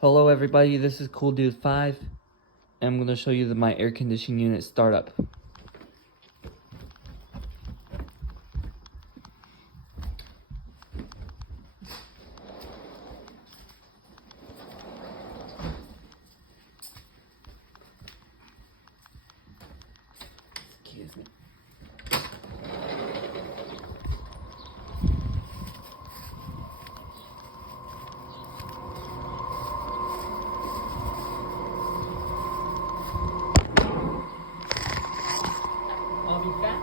Hello everybody, this is Cool Dude 5, and I'm going to show you my air conditioning unit startup. Excuse me. I'll be back.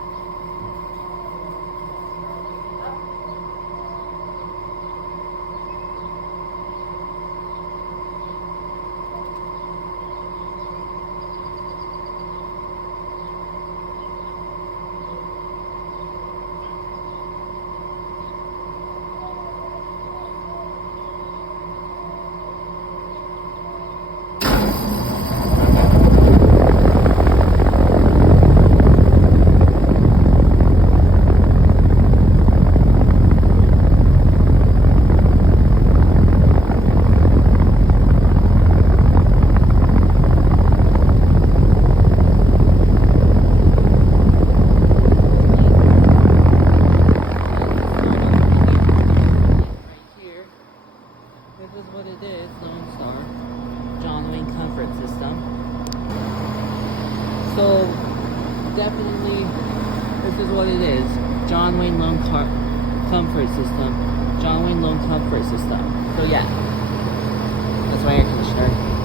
This is what it is, Lone Star John Wayne comfort system. So definitely this is what it is. John Wayne comfort system. John Wayne Lone comfort system. So yeah. That's my air conditioner.